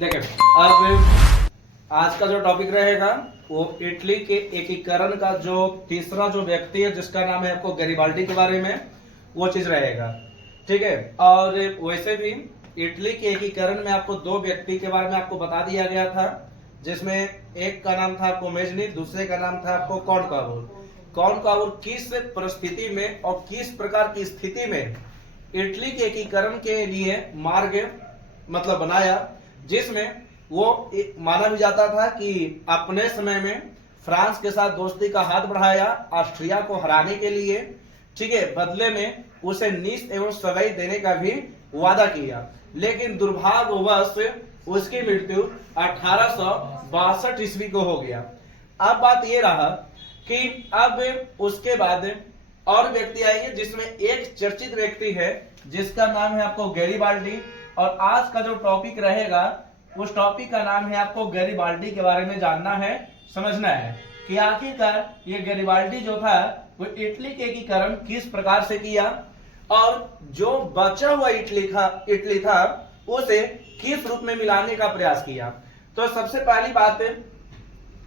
देखिए, अब आज का जो टॉपिक रहेगा वो इटली के एकीकरण का जो तीसरा जो व्यक्ति है जिसका नाम है आपको गैरिबाल्डी के बारे में वो चीज रहेगा। ठीक है, और वैसे भी इटली के एकीकरण में आपको दो व्यक्ति के बारे में आपको बता दिया गया था, जिसमें एक का नाम था आपको मेजनी, दूसरे का नाम था आपको कॉनकावुर किस परिस्थिति में और किस प्रकार की स्थिति में इटली के एकीकरण के लिए मार्ग मतलब बनाया, जिसमें वो माना भी जाता था कि अपने समय में फ्रांस के साथ दोस्ती का हाथ बढ़ाया ऑस्ट्रिया को हराने के लिए। ठीक है, बदले में उसे नीस एवं सगाई देने का भी वादा किया, लेकिन दुर्भाग्यवश उसकी मृत्यु 1862 ईस्वी को हो गया। अब बात ये रहा कि अब उसके बाद और व्यक्ति आएंगे, जिसमें एक चर्चित व्यक्ति है जिसका नाम है आपको गैरिबाल्डी, और आज का जो टॉपिक रहेगा उस टॉपिक का नाम है आपको गैरिबाल्डी के बारे में जानना है, समझना है कि आखिरकार ये गैरिबाल्डी जो था वो इटली के एकीकरण किस प्रकार से किया और जो बचा हुआ इटली था उसे किस रूप में मिलाने का प्रयास किया। तो सबसे पहली बात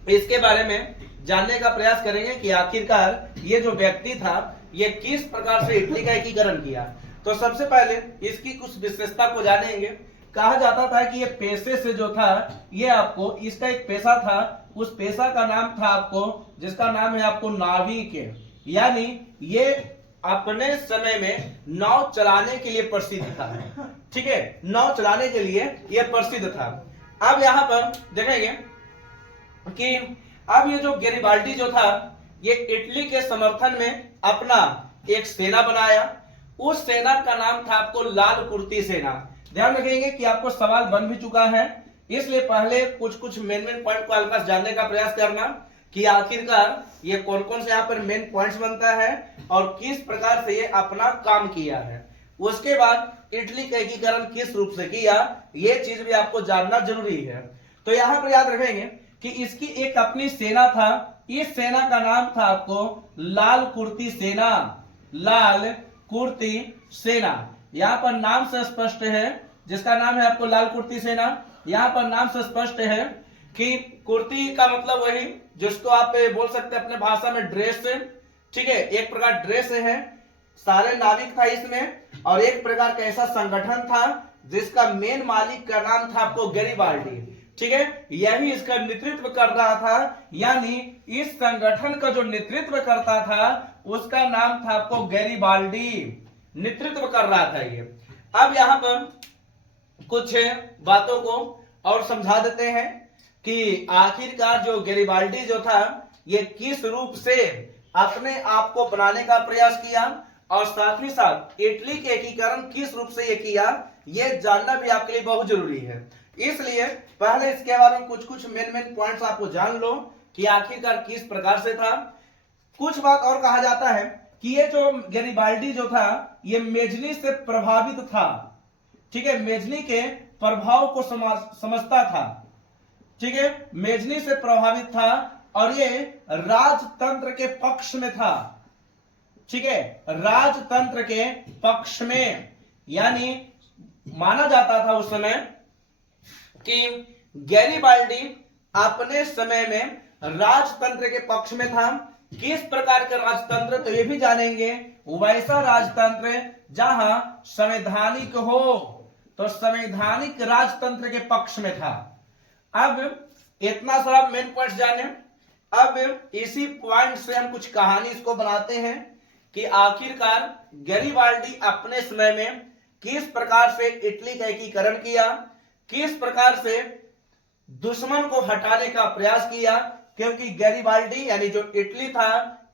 इसके बारे में जानने का प्रयास करेंगे कि आखिरकार ये जो व्यक्ति था ये किस प्रकार से इटली का एकीकरण किया। तो सबसे पहले इसकी कुछ विशेषता को जानेंगे। कहा जाता था कि ये पेशे से जो था ये आपको इसका एक पेशा था, उस पेशा का नाम था आपको जिसका नाम है आपको नाविक, यानी ये अपने समय में नाव चलाने के लिए प्रसिद्ध था। ठीक है, नाव चलाने के लिए ये प्रसिद्ध था। अब यहाँ पर देखेंगे कि अब ये जो गैरिबाल्डी जो था ये इटली के समर्थन में अपना एक सेना बनाया। उस सेना का नाम था आपको लाल कुर्ती सेना। ध्यान रखेंगे कि आपको सवाल बन भी चुका है, इसलिए पहले कुछ मेन पॉइंट को हल्का जानने का प्रयास करना कि आखिरकार ये कौन कौन से यहाँ पर मेन पॉइंट्स बनता है और किस प्रकार से ये अपना काम किया है। उसके बाद इटली का एकीकरण किस रूप से किया ये चीज भी आपको जानना जरूरी है। तो यहाँ पर याद रखेंगे कि इसकी एक अपनी सेना था, इस सेना का नाम था आपको लाल कुर्ती सेना। लाल कुर्ती सेना यहाँ पर नाम से स्पष्ट है, जिसका नाम है आपको लाल कुर्ती सेना। यहाँ पर नाम से स्पष्ट है कि कुर्ती का मतलब वही जिसको आप बोल सकते हैं अपने भाषा में ड्रेस। ठीक है, एक प्रकार ड्रेस है, सारे नाविक था इसमें, और एक प्रकार का ऐसा संगठन था जिसका मेन मालिक का नाम था आपको गैरिबाल्डी। ठीक है, यही इसका नेतृत्व कर रहा था, यानी इस संगठन का जो नेतृत्व करता था उसका नाम था आपको गैरिबाल्डी, नेतृत्व कर रहा था ये। अब यहां पर कुछ बातों को और समझा देते हैं कि आखिरकार जो गैरिबाल्डी जो था ये किस रूप से अपने आप को बनाने का प्रयास किया और साथ ही साथ इटली के एकीकरण किस रूप से ये किया, ये जानना भी आपके लिए बहुत जरूरी है। इसलिए पहले इसके बारे में कुछ मेन पॉइंट्स आपको जान लो कि आखिरकार किस प्रकार से था। कुछ बात और कहा जाता है कि ये जो गैरिबाल्डी जो था ये मेजनी से प्रभावित था। ठीक है, मेजनी के प्रभाव को समझता था। ठीक है, मेजनी से प्रभावित था और ये राजतंत्र के पक्ष में था। ठीक है, राजतंत्र के पक्ष में, यानी माना जाता था उस समय कि गैरिबाल्डी अपने समय में राजतंत्र के पक्ष में था। किस प्रकार का राजतंत्र, तो ये भी जानेंगे। वैसा राजतंत्र जहां संवैधानिक हो, तो संवैधानिक राजतंत्र के पक्ष में था। अब इतना सारा मेन पॉइंट जाने। अब इसी पॉइंट से हम कुछ कहानी इसको बनाते हैं कि आखिरकार गैरिबाल्डी अपने समय में किस प्रकार से इटली का एकीकरण किया, किस प्रकार से दुश्मन को हटाने का प्रयास किया, क्योंकि गैरिबाल्डी यानी जो इटली था,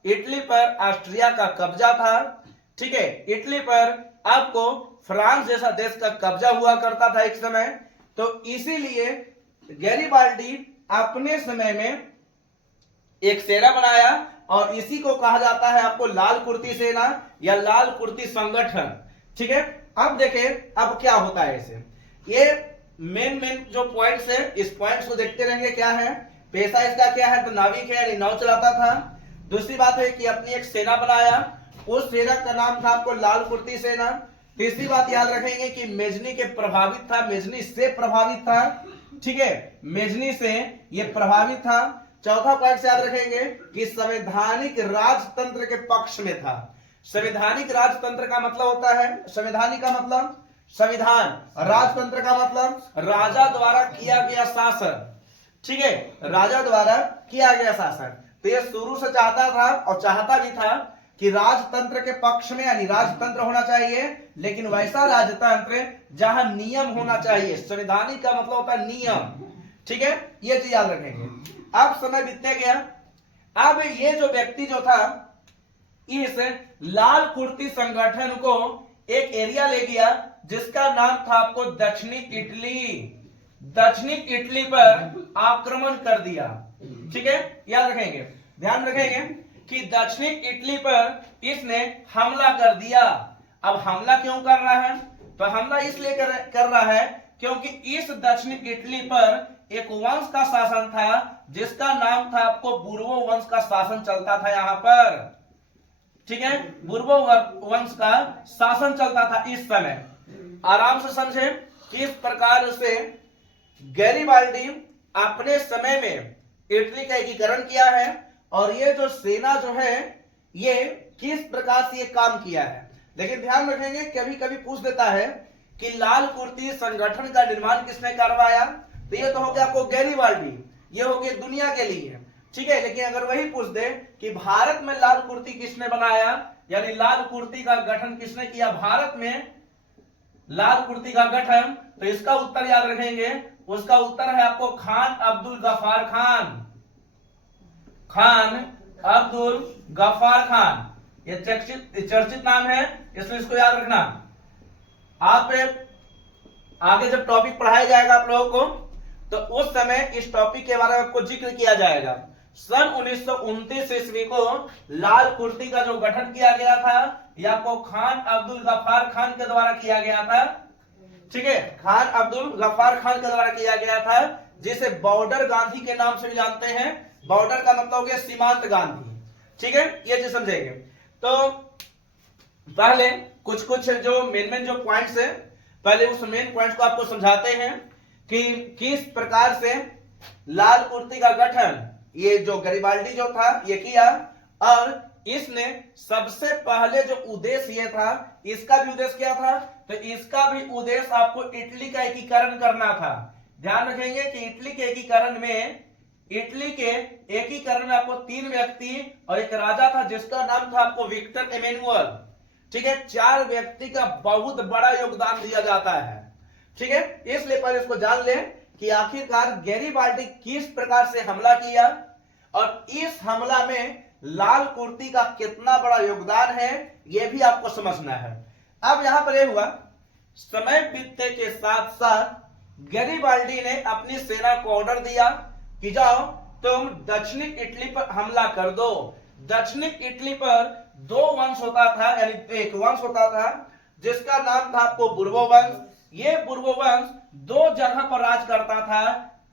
इटली पर ऑस्ट्रिया का कब्जा था। ठीक है, इटली पर आपको फ्रांस जैसा देश का कब्जा हुआ करता था एक समय। तो इसीलिए गैरिबाल्डी अपने समय में एक सेना बनाया और इसी को कहा जाता है आपको लाल कुर्ती सेना या लाल कुर्ती संगठन। ठीक है, अब देखें अब क्या होता है इसे, ये मेन जो पॉइंट्स है इस पॉइंट्स को देखते रहेंगे। क्या है पेशा इसका, क्या है तो नाविक है यानी नाव चलाता था। दूसरी बात है कि अपनी एक सेना बनाया, उस सेना का नाम था आपको लाल कुर्ती सेना। तीसरी बात याद रखेंगे कि मेजनी के प्रभावित था, मेजनी से प्रभावित था। ठीक है, मेजनी से ये प्रभावित था। चौथा पॉइंट से याद रखेंगे कि संवैधानिक राजतंत्र के पक्ष में था। संवैधानिक राजतंत्र का मतलब होता है, संवैधानिक का मतलब संविधान, राजतंत्र का मतलब राजा द्वारा किया गया शासन। ठीक है, राजा द्वारा किया गया शासन। तो ये शुरू से चाहता था और चाहता भी था कि राजतंत्र के पक्ष में, यानी राजतंत्र होना चाहिए, लेकिन वैसा राजतंत्र जहां नियम होना चाहिए। संवैधानिक का मतलब होता है नियम। ठीक है, ये चीज याद रखेंगे। अब समय बीतते गया। अब ये जो व्यक्ति जो था, इस लाल कुर्ती संगठन को एक एरिया ले गया जिसका नाम था आपको दक्षिणी इटली। दक्षिणी इटली पर आक्रमण कर दिया। ठीक है, याद रखेंगे, ध्यान रखेंगे कि दक्षिणी इटली पर इसने हमला कर दिया। अब हमला क्यों कर रहा है? तो हमला इसलिए कर रहा है क्योंकि इस दक्षिणी इटली पर एक वंश का शासन था जिसका नाम था आपको बुर्बो वंश का शासन चलता था यहां पर। ठीक है, बुर्बो वंश का शासन चलता था इस समय। आराम से समझे किस प्रकार से गैरिबाल्डी अपने समय में इटली का एकीकरण किया है और ये जो सेना जो है ये किस प्रकार से ये काम किया है। लेकिन ध्यान रखेंगे, कभी कभी पूछ देता है कि लाल कुर्ती संगठन का निर्माण किसने करवाया, तो ये तो हो गया आपको गैरिबाल्डी, ये हो गया दुनिया के लिए। ठीक है, लेकिन अगर वही पूछ दे कि भारत में लाल कुर्ती किसने बनाया, यानी लाल कुर्ती का गठन किसने किया भारत में, लाल कुर्ती का गठन, तो इसका उत्तर याद रखेंगे। उसका उत्तर है आपको खान अब्दुल गफ्फार खान। खान अब्दुल गफ्फार खान, ये चर्चित नाम है, इसलिए इसको याद रखना। आप आगे जब टॉपिक पढ़ाया जाएगा आप लोगों को, तो उस समय इस टॉपिक के बारे में आपको जिक्र किया जाएगा। सन 1929 ईस्वी को लाल कुर्ती का जो गठन किया गया था यह आपको खान अब्दुल गफ्फार खान के द्वारा किया गया था। ठीक है, खान अब्दुल गफ्फार खान के द्वारा किया गया था, जिसे बॉर्डर गांधी के नाम से भी जानते हैं। बॉर्डर का मतलब हो गया सीमांत गांधी। ठीक है, ये चीज समझेंगे। तो पहले कुछ जो मेन जो पॉइंट्स है, पहले उस मेन पॉइंट को आपको समझाते हैं कि किस प्रकार से लाल कुर्ती का गठन ये जो गैरिबाल्डी जो था ये किया। और इसने सबसे पहले जो उद्देश्य ये था, इसका भी उद्देश्य क्या था, तो इसका भी उद्देश्य आपको इटली का एकीकरण करना था। ध्यान रखेंगे कि इटली के एकीकरण में, इटली के एकीकरण में आपको 3 व्यक्ति और एक राजा था जिसका नाम था आपको विक्टर एमेनुअल। ठीक है, 4 व्यक्ति का बहुत बड़ा योगदान दिया जाता है। ठीक है, इसलिए पहले इसको जान लें कि आखिरकार गैरिबाल्डी किस प्रकार से हमला किया और इस हमला में लाल कुर्ती का कितना बड़ा योगदान है, यह भी आपको समझना है। अब यहां पर यह हुआ, समय बीतने के साथ साथ गैरिबाल्डी ने अपनी सेना को ऑर्डर दिया कि जाओ तुम दक्षिणी इटली पर हमला कर दो। दक्षिणी इटली पर 2 वंश होता था, यानी एक वंश होता था जिसका नाम था आपको बुर्बो वंश। ये बुर्बो वंश 2 जगह पर राज करता था।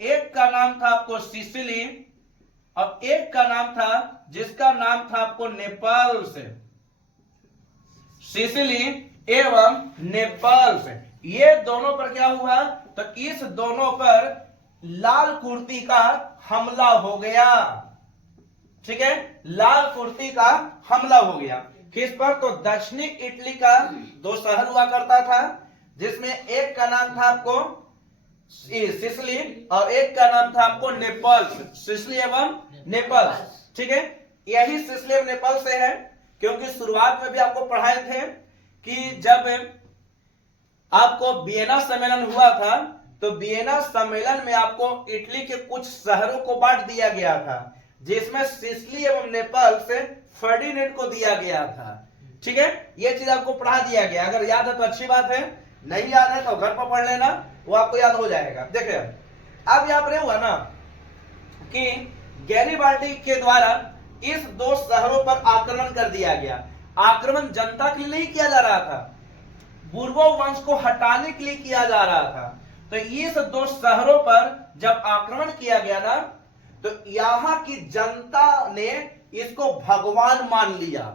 एक का नाम था आपको सिसिली और एक का नाम था जिसका नाम था आपको नेपल्स। सिसिली एवं नेपल्स, ये दोनों पर क्या हुआ, तो इस दोनों पर लाल कुर्ती का हमला हो गया। ठीक है, लाल कुर्ती का हमला हो गया। किस पर, तो दक्षिणी इटली का 2 शहर हुआ करता था जिसमें एक का नाम था आपको सिसिली और एक का नाम था आपको नेपल्स। सिसिली एवं नेपल्स। ठीक है, यही सिसिली एवं नेपल्स से है क्योंकि शुरुआत में भी आपको पढ़ाए थे कि जब आपको वियना सम्मेलन हुआ था तो वियना सम्मेलन में आपको इटली के कुछ शहरों को बांट दिया गया था जिसमें सिसिली एवं नेपल्स फर्डिनेंड को दिया गया था। ठीक है, यह चीज आपको पढ़ा दिया गया। अगर याद है तो अच्छी बात है, नहीं याद है तो घर पर पढ़ लेना, वो आपको याद हो जाएगा। देखिए अब यहां पर हुआ ना कि गैरिबाल्डी के द्वारा इस 2 शहरों पर आक्रमण कर दिया गया। आक्रमण जनता के लिए नहीं किया जा रहा था, बुर्बो वंश को हटाने के लिए किया जा रहा था। तो इस 2 शहरों पर जब आक्रमण किया गया ना, तो यहां की जनता ने इसको भगवान मान लिया।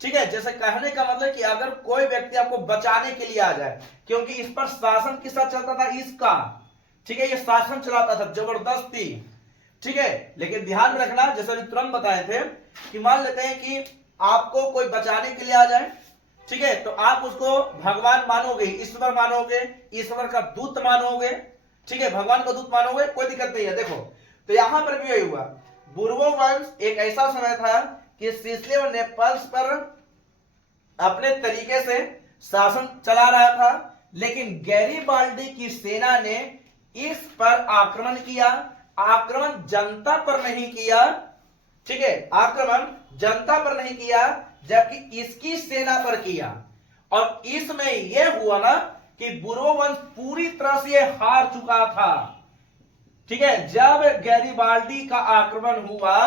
ठीक है, जैसे कहने का मतलब कि अगर कोई व्यक्ति आपको बचाने के लिए आ जाए, क्योंकि इस पर शासन किसका चलता था, इसका। ठीक है, ये शासन चलाता था जबरदस्ती, ठीक है। लेकिन ध्यान रखना, जैसे अभी तुरंत बताए थे कि मान लेते हैं कि आपको कोई बचाने के लिए आ जाए, ठीक है, तो आप उसको भगवान मानोगे, ईश्वर मानोगे, ईश्वर का दूत मानोगे, ठीक है, भगवान का दूत मानोगे, कोई दिक्कत नहीं है। देखो, तो यहां पर भी यही हुआ। बुर्बो वंश एक ऐसा समय था कि सिसिली और नेपल्स पर अपने तरीके से शासन चला रहा था, लेकिन गैरिबाल्डी की सेना ने इस पर आक्रमण किया। आक्रमण जनता पर नहीं किया, ठीक है, आक्रमण जनता पर नहीं किया, जबकि इसकी सेना पर किया। और इसमें यह हुआ ना कि बुर्बो वंश पूरी तरह से हार चुका था, ठीक है। जब गैरिबाल्डी का आक्रमण हुआ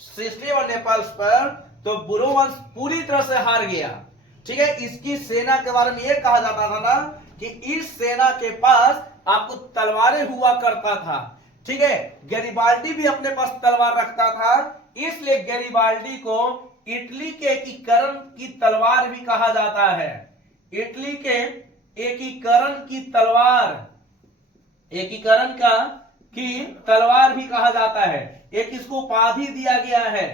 सिसिली और नेपल्स पर, तो बुर्बो वंश पूरी तरह से हार गया, ठीक है। इसकी सेना के बारे में यह कहा जाता था ना कि इस सेना के पास आपको तलवारें हुआ करता था, ठीक है। गैरिबाल्डी भी अपने पास तलवार रखता था, इसलिए गैरिबाल्डी को इटली के एकीकरण की तलवार भी कहा जाता है। इटली के एकीकरण की तलवार, एकीकरण का की तलवार भी कहा जाता है। एक इसको उपाधि दिया गया है,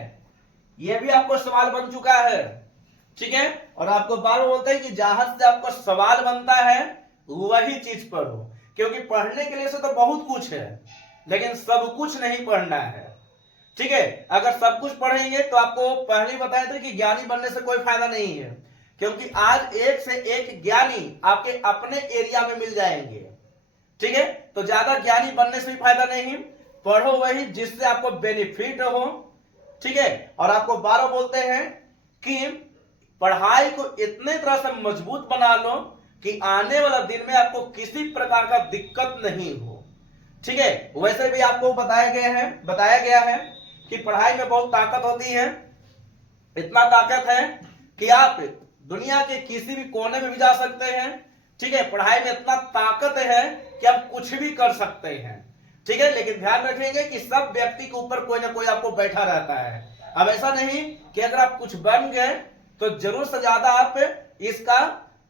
यह भी आपको सवाल बन चुका है, ठीक है। और आपको बार बार बोलते हैं कि जहां से आपको सवाल बनता है वही चीज पढ़ो, क्योंकि पढ़ने के लिए से तो बहुत कुछ है, लेकिन सब कुछ नहीं पढ़ना है, ठीक है। अगर सब कुछ पढ़ेंगे तो आपको पहले ही बताए थे कि ज्ञानी बनने से कोई फायदा नहीं है, क्योंकि आज एक से एक ज्ञानी आपके अपने एरिया में मिल जाएंगे, ठीक है। तो ज्यादा ज्ञानी बनने से भी फायदा नहीं, पढ़ो वही जिससे आपको बेनिफिट हो, ठीक है। और आपको बार बार बोलते हैं कि पढ़ाई को इतने तरह से मजबूत बना लो कि आने वाला दिन में आपको किसी प्रकार का दिक्कत नहीं हो, ठीक है। वैसे भी आपको बताया गया है कि पढ़ाई में बहुत ताकत होती है। इतना ताकत है कि आप दुनिया के किसी भी कोने में भी जा सकते हैं, ठीक है। पढ़ाई में इतना ताकत है कि आप कुछ भी कर सकते हैं, ठीक है। लेकिन ध्यान रखेंगे कि सब व्यक्ति के ऊपर कोई ना कोई आपको बैठा रहता है। अब ऐसा नहीं कि अगर आप कुछ बन गए तो जरूरत से ज्यादा आप इसका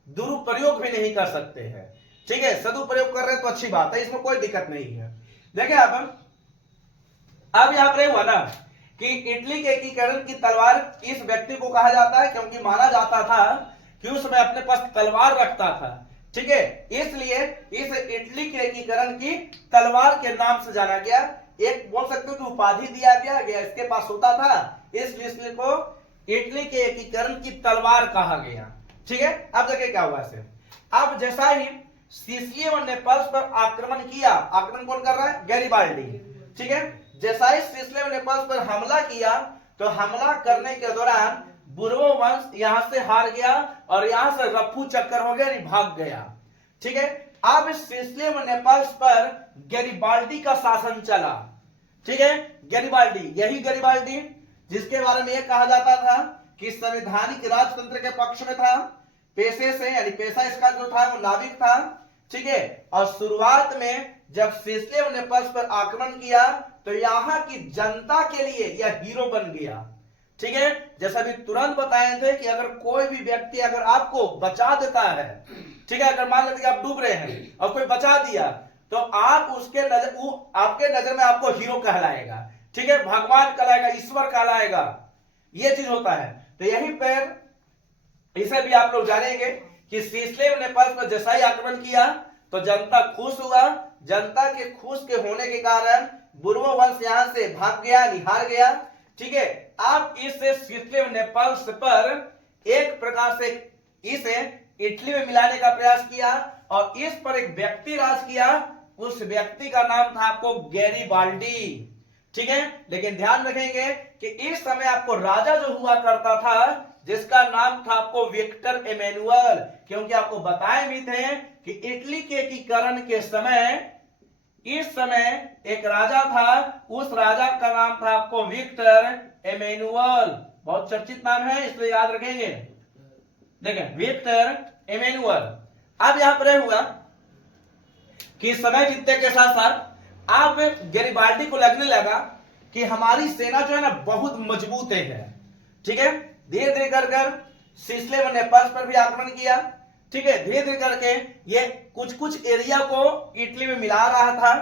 दुरुपयोग भी नहीं कर सकते हैं, ठीक है। सदुपयोग कर रहे हैं तो अच्छी बात है, इसमें कोई दिक्कत नहीं है। देखिए अब यहां पर हुआ ना कि इटली के एकीकरण की तलवार इस व्यक्ति को कहा जाता है, क्योंकि माना जाता था कि उस समय अपने पास तलवार रखता था, ठीक है। इसलिए इस इटली के एकीकरण की तलवार के नाम से जाना गया। एक बोल सकते हो कि उपाधि दिया गया इसके पास होता था, इसलिए को इटली के एकीकरण की तलवार कहा गया, ठीक है। अब देखिए क्या हुआ इसे। अब जैसा ही सिसिली और नेपल्स पर आक्रमण किया, आक्रमण कौन कर रहा है? गैरिबाल्डी, ठीक है। जैसा ही सिसिली और नेपल्स पर हमला किया, तो हमला करने के दौरान बुर्बो वंश यहां से हार गया और यहां से रफू चक्कर हो गया, भाग गया, ठीक है। अब सिसिली और नेपल्स पर गैरिबाल्डी का शासन चला, ठीक है। गैरिबाल्डी, यही गैरिबाल्डी जिसके बारे में यह कहा जाता था कि संवैधानिक राजतंत्र के पक्ष में था, पेशे से यानी पेशा इसका जो था वो नाविक था, ठीक है। और शुरुआत में जब सिसिली और नेपल्स पर आक्रमण किया तो यहां की जनता के लिए यह हीरो बन गया, ठीक है। जैसा भी तुरंत बताए थे कि अगर कोई भी व्यक्ति अगर आपको बचा देता है, ठीक है, अगर मान लेते कि आप डूब रहे हैं और कोई बचा दिया, तो आप उसके नजर, वो आपके नजर में आपको हीरो कहलाएगा, ठीक है, भगवान कहलाएगा, ईश्वर कहलाएगा, ये चीज होता है। तो यही पर इसे भी आप लोग जानेंगे कि सिसिली और नेपल्स पर जैसा ही आक्रमण किया तो जनता खुश हुआ। जनता के खुश के होने के कारण बुर्बो वंश यहां से भाग गया, निहार गया, ठीक है। आप इसे सिसिली और नेपल्स पर एक प्रकार से इसे इटली में मिलाने का प्रयास किया और इस पर एक व्यक्ति राज किया। उस व्यक्ति का नाम था आपको गैरिबाल्डी, ठीक है। लेकिन ध्यान रखेंगे कि इस समय आपको राजा जो हुआ करता था जिसका नाम था आपको विक्टर एमेनुअल, क्योंकि आपको बताए भी थे कि इटली के एकीकरण के समय इस समय एक राजा था, उस राजा का नाम था आपको विक्टर एमेनुअल, बहुत चर्चित नाम है इसलिए याद रखेंगे। देखें विक्टर एमेनुअल। अब यहां पर हुआ कि समय बीतने के साथ साथ अब गैरिबाल्डी को लगने लगा कि हमारी सेना जो है ना बहुत मजबूत है, ठीक है। धीरे धीरे कर सिसिली और नेपल्स पर भी आक्रमण किया, ठीक है, धीरे धीरे करके ये कुछ कुछ एरिया को इटली में मिला रहा था,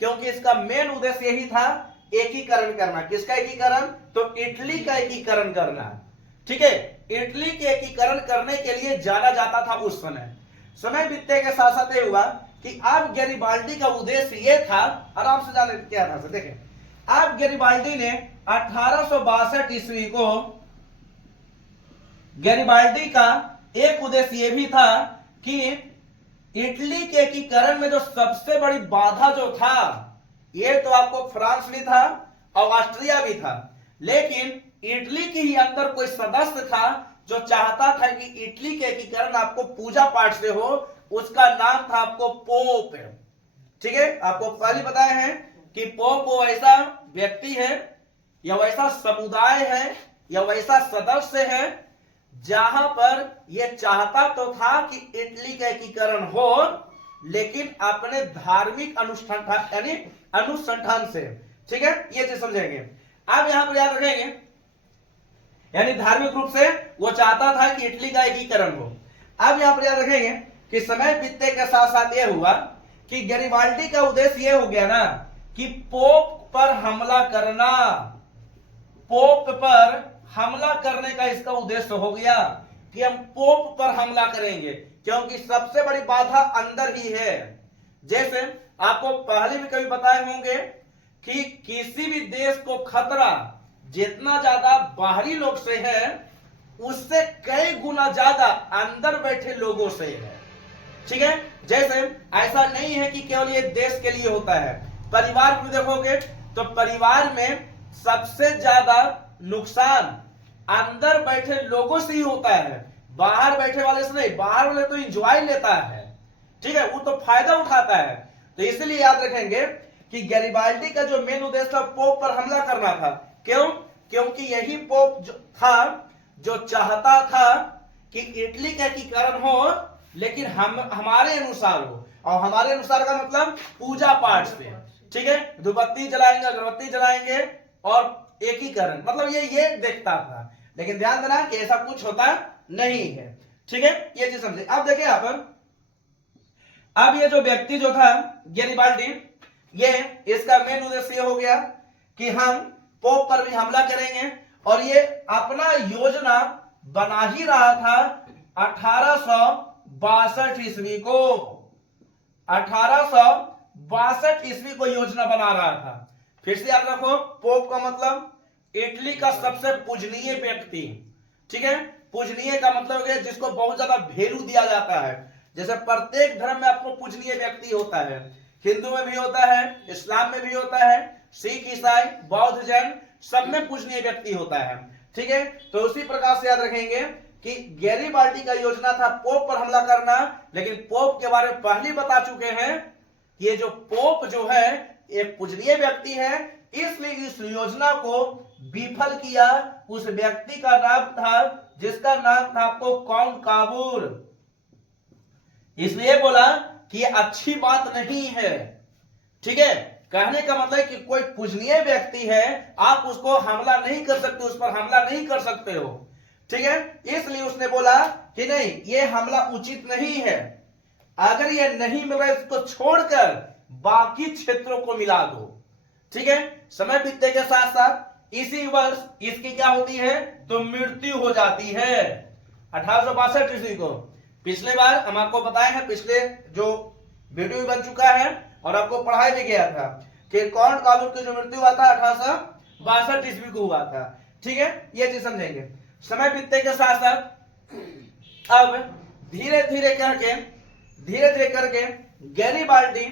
क्योंकि इसका मेन उद्देश्य यही था, एकीकरण करना। किसका एकीकरण? तो इटली का एकीकरण करना। ठीक है, इटली के एकीकरण करने के लिए जाना जाता था उस समय बीतने के साथ साथ ये हुआ कि अब गैरिबाल्डी का उद्देश्य ये था, आराम से जाने क्या था, देखें, अब गैरिबाल्डी ने 1862 ईस्वी को, गैरिबाल्डी का एक उद्देश्य यह भी था कि इटली के एकीकरण में जो सबसे बड़ी बाधा जो था, ये तो आपको फ्रांस भी था और ऑस्ट्रिया भी था, लेकिन इटली के ही अंदर कोई सदस्य था जो चाहता था कि इटली के एकीकरण आपको पूजा पाठ से हो, उसका नाम था आपको पोप। ठीक है, आपको पहले बताए हैं कि पोप वो ऐसा व्यक्ति है या वैसा समुदाय है या वैसा सदस्य है जहां पर यह चाहता तो था कि इटली का एकीकरण हो, लेकिन अपने धार्मिक अनुष्ठान यानी अनुसंधान से। ठीक है, ये चीज समझेंगे। अब यहां पर याद रखेंगे, यानी धार्मिक रूप से वो चाहता था कि इटली का एकीकरण हो। अब यहां पर याद रखेंगे कि समय बीतने के साथ साथ यह हुआ कि गैरिबाल्डी का उद्देश्य यह हो गया ना कि पोप पर हमला करना, पोप पर हमला करने का इसका उद्देश्य हो गया कि हम पोप पर हमला करेंगे, क्योंकि सबसे बड़ी बाधा अंदर ही है। जैसे आपको पहले भी कभी बताए होंगे कि किसी भी देश को खतरा जितना ज्यादा बाहरी लोग से है, उससे कई गुना ज्यादा अंदर बैठे लोगों से है। ठीक है, जैसे ऐसा नहीं है कि केवल ये देश के लिए होता है, परिवार भी देखोगे तो परिवार में सबसे ज्यादा नुकसान अंदर बैठे लोगों से ही होता है, बाहर बैठे वाले से नहीं। बाहर वाले तो एंजॉय लेता है, ठीक है, वो तो फायदा उठाता है। तो इसलिए याद रखेंगे कि गैरिबाल्डी का जो मेन उद्देश्य था, पोप पर हमला करना था। क्यों? क्योंकि यही पोप जो था जो चाहता था कि इटली का एकीकरण हो, लेकिन हमारे अनुसार हो, और हमारे अनुसार का मतलब पूजा पाठ से। ठीक है, धूपबत्ती जलाएंगे, अगरबत्ती जलाएंगे और एकीकरण, मतलब ये देखता था। लेकिन ध्यान देना कि ऐसा कुछ होता नहीं है। ठीक है, ये चीज समझे। अब देखिए यहां पर, अब ये जो व्यक्ति जो था गैरिबाल्डी, ये इसका मेन उद्देश्य हो गया कि हम पोप पर भी हमला करेंगे, और ये अपना योजना बना ही रहा था 1862 ईस्वी को। 1862 ईस्वी को योजना बना रहा था। फिर से याद रखो, पोप का मतलब इटली का सबसे पूजनीय व्यक्ति। ठीक है, पूजनीय का मतलब है जिसको बहुत ज्यादा वैल्यू दिया जाता है। जैसे प्रत्येक धर्म में आपको पूजनीय व्यक्ति होता है, हिंदू में भी होता है, इस्लाम में भी होता है, सिख, ईसाई, बौद्ध, जैन, सब में पूजनीय व्यक्ति होता है। ठीक है, तो उसी प्रकार से याद रखेंगे कि गैरिबाल्डी का योजना था पोप पर हमला करना, लेकिन पोप के बारे में पहले बता चुके हैं कि ये जो पोप जो है एक पूजनीय व्यक्ति है, इसलिए इस योजना को विफल किया। उस व्यक्ति का नाम था, जिसका नाम था आपको कॉनकाबूर। इसलिए बोला कि ये अच्छी बात नहीं है। ठीक है, कहने का मतलब है कि कोई पूजनीय व्यक्ति है, आप उसको हमला नहीं कर सकते, उस पर हमला नहीं कर सकते हो। ठीक है, इसलिए उसने बोला कि नहीं, ये हमला उचित नहीं है। अगर ये नहीं मिल रहा है, इसको छोड़कर बाकी क्षेत्रों को मिला दो। ठीक है, समय बीतने के साथ साथ इसी वर्ष इसकी क्या होती है, तो मृत्यु हो जाती है 1862 ईस्वी को। पिछले बार हम आपको बताए हैं, पिछले जो वीडियो भी बन चुका है और आपको पढ़ाया भी गया था कि कॉनकाबूर की जो मृत्यु हुआ था 1862 ईस्वी को हुआ था। ठीक है, ये चीज समझेंगे। समय बीतने के साथ साथ अब धीरे धीरे करके गैरिबाल्डी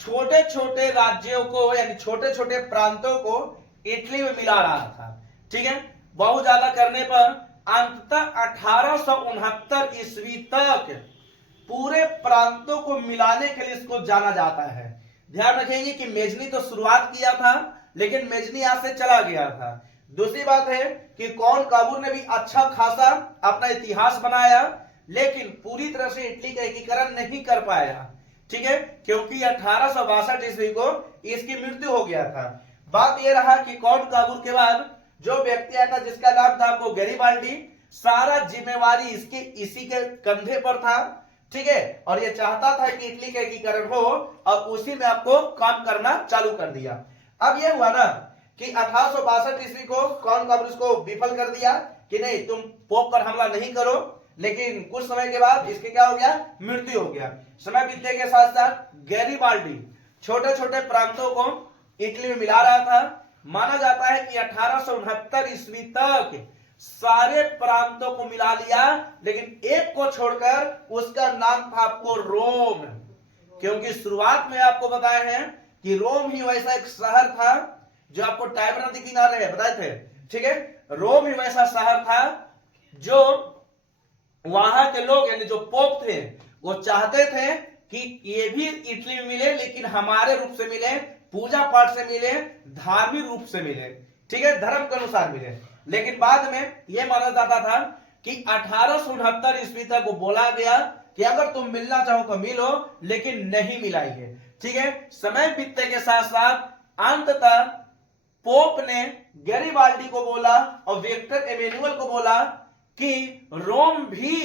छोटे छोटे राज्यों को, यानी छोटे छोटे प्रांतों को इटली में मिला रहा था। ठीक है, बहुत ज्यादा करने पर अंततः 1869 ईस्वी तक पूरे प्रांतों को मिलाने के लिए इसको जाना जाता है। ध्यान रखेंगे कि मेजनी तो शुरुआत किया था, लेकिन मेजनी यहां से चला गया था। दूसरी बात है कि कॉनकाबूर ने भी अच्छा खासा अपना इतिहास बनाया, लेकिन पूरी तरह से इटली का एकीकरण नहीं कर पाया। ठीक है, क्योंकि 1862 ईस्वी को इसकी मृत्यु हो गया था। बात यह रहा कि कॉनकाबूर के बाद जो व्यक्ति आया था, जिसका नाम था आपको गैरिबाल्डी, सारा जिम्मेवारी इसके इसी के कंधे पर था, ठीक है। और ये चाहता था कि इटली का एकीकरण हो और उसी में आपको काम करना चालू कर दिया। अब ये हुआ ना कि 1862 ईस्वी को कौन कांग्रेस को विफल कर दिया कि नहीं तुम पोप पर हमला नहीं करो, लेकिन कुछ समय के बाद इसके क्या हो गया, मृत्यु हो गया। समय बीतने के साथ साथ गैरीबाल्डी छोटे छोटे प्रांतों को इटली में मिला रहा था। माना जाता है कि 1869 ईस्वी तक सारे प्रांतों को मिला लिया, लेकिन एक को छोड़कर, उसका नाम था आपको रोम। क्योंकि शुरुआत में आपको बताए हैं कि रोम ही वैसा एक शहर था जो आपको टाइबर नदी किनारे है, बताए थे, ठीक है। रोम ही वैसा शहर था जो वहां के लोग यानी जो पोप थे वो चाहते थे कि ये भी इटली में मिले, लेकिन हमारे रूप से मिले, पूजा पाठ से मिले, धार्मिक रूप से मिले, ठीक है, धर्म के अनुसार मिले। लेकिन बाद में यह माना जाता था कि 1869 ईस्वी तक वो बोला गया कि अगर तुम मिलना चाहो तो मिलो, लेकिन नहीं मिलाएंगे, ठीक है। समय बीतने के साथ साथ अंततः पोप ने गैरीबाल्डी को बोला और विक्टर एमेनुअल को बोला कि रोम भी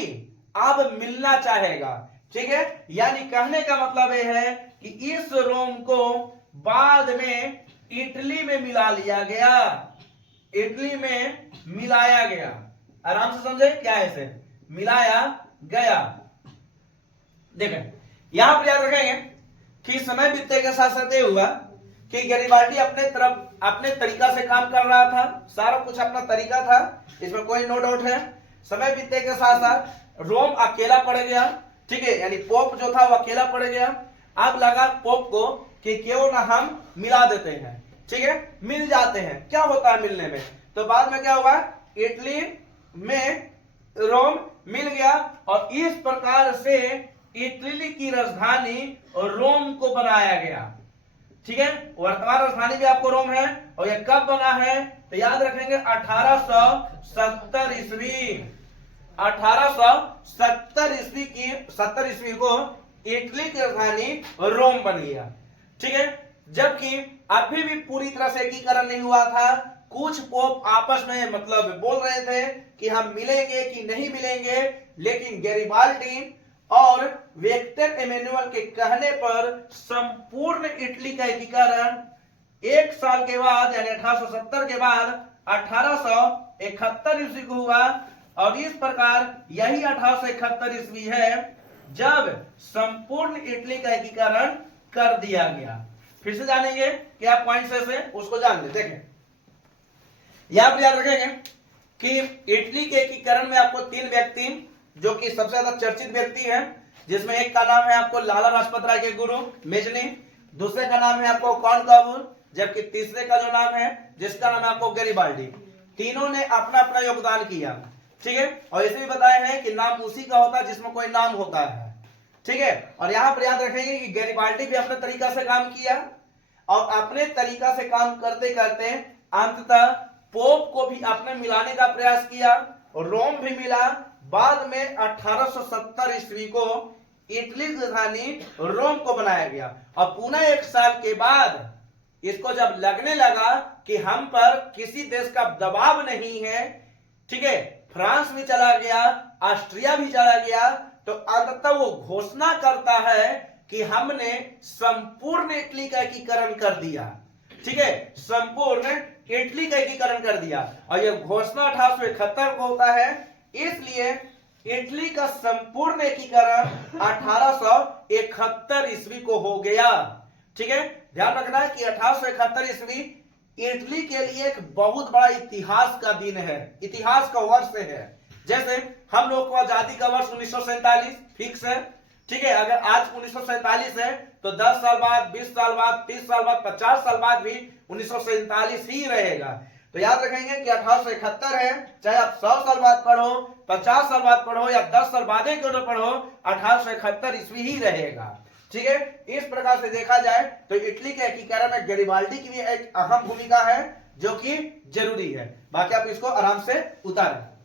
अब मिलना चाहेगा, ठीक है। यानी कहने का मतलब यह है कि इस रोम को बाद में इटली में मिला लिया गया, इटली में मिलाया गया। आराम से समझे क्या है, इसे मिलाया गया। देखें यहां पर याद रखेंगे कि समय बीतने के साथ साथ ये हुआ कि गैरीबाल्डी अपने तरीका से काम कर रहा था, सारा कुछ अपना तरीका था, इसमें कोई नो डाउट है। समय बीतने के साथ साथ रोम अकेला पड़ गया, ठीक है, यानी पोप जो था वो अकेला पड़ गया। अब लगा पोप को कि क्यों ना हम मिला देते हैं, ठीक है, मिल जाते हैं, क्या होता है मिलने में। तो बाद में क्या हुआ, इटली में रोम मिल गया और इस प्रकार से इटली की राजधानी रोम को बनाया गया, ठीक है। वर्तमान राजधानी भी आपको रोम है। और यह कब बना है तो याद रखेंगे 1870 ईस्वी, 1870 ईस्वी की 70 ईस्वी को इटली की राजधानी रोम बन गया, ठीक है। जबकि अभी भी पूरी तरह से एकीकरण नहीं हुआ था। कुछ पोप आपस में मतलब बोल रहे थे कि हम मिलेंगे कि नहीं मिलेंगे, लेकिन गैरीबाल्डी और विक्टर एमेनुअल के कहने पर संपूर्ण इटली का एकीकरण एक साल के बाद यानी 1870 के बाद 1871 ईस्वी को हुआ। और इस प्रकार यही 1871 ईस्वी है जब संपूर्ण इटली का एकीकरण कर दिया गया। फिर से जानेंगे क्या पॉइंट्स है उसको जान ले। देखें यहां पर याद रखेंगे कि इटली के एकीकरण में आपको तीन व्यक्ति जो कि सबसे ज्यादा चर्चित व्यक्ति हैं, जिसमें एक का नाम है आपको लाला लाजपत राय के गुरु मेजनी, दूसरे का नाम है आपको कॉनकाबूर, जबकि तीसरे का जो नाम है जिसका नाम है आपको गैरीबाल्डी। तीनों ने अपना अपना योगदान किया, ठीक है। और इसे भी बताया है कि नाम उसी का होता है जिसमें कोई नाम होता है, ठीक है। और यहां पर याद रखेंगे कि गैरीबाल्डी भी अपने तरीका से काम किया और अपने तरीका से काम करते करते अंततः पोप को भी अपने मिलाने का प्रयास किया और रोम भी मिला। बाद में 1870 ईस्वी को इटली की राजधानी रोम को बनाया गया। और पुनः एक साल के बाद इसको जब लगने लगा कि हम पर किसी देश का दबाव नहीं है, ठीक है, फ्रांस भी चला गया, ऑस्ट्रिया भी चला गया, तो अंततः वो घोषणा करता है कि हमने संपूर्ण इटली का एकीकरण कर दिया, ठीक है, संपूर्ण इटली का एकीकरण कर दिया। और यह घोषणा 1871 को होता है, इसलिए इटली का संपूर्ण एकीकरण 1871 ईस्वी को हो गया, ठीक है। ध्यान रखना है कि 1871 ईस्वी इटली के लिए एक बहुत बड़ा इतिहास का दिन है, इतिहास का वर्ष है। जैसे हम लोग को आजादी का वर्ष 1947 फिक्स है, ठीक है। अगर आज 1947 है तो 10 साल बाद, 20 साल बाद, 30 साल बाद, 50 साल बाद भी 1947 ही रहेगा। तो याद रखेंगे कि 1871 है, चाहे आप 100 साल बाद पढ़ो, 50 साल बाद पढ़ो या 10 साल बाद क्यों न पढ़ो, 1871 ईस्वी ही रहेगा, ठीक है। इस प्रकार से देखा जाए तो इटली के एकीकरण में गैरीबाल्डी की भी एक अहम भूमिका है जो कि जरूरी है। बाकी आप इसको आराम से उतारें।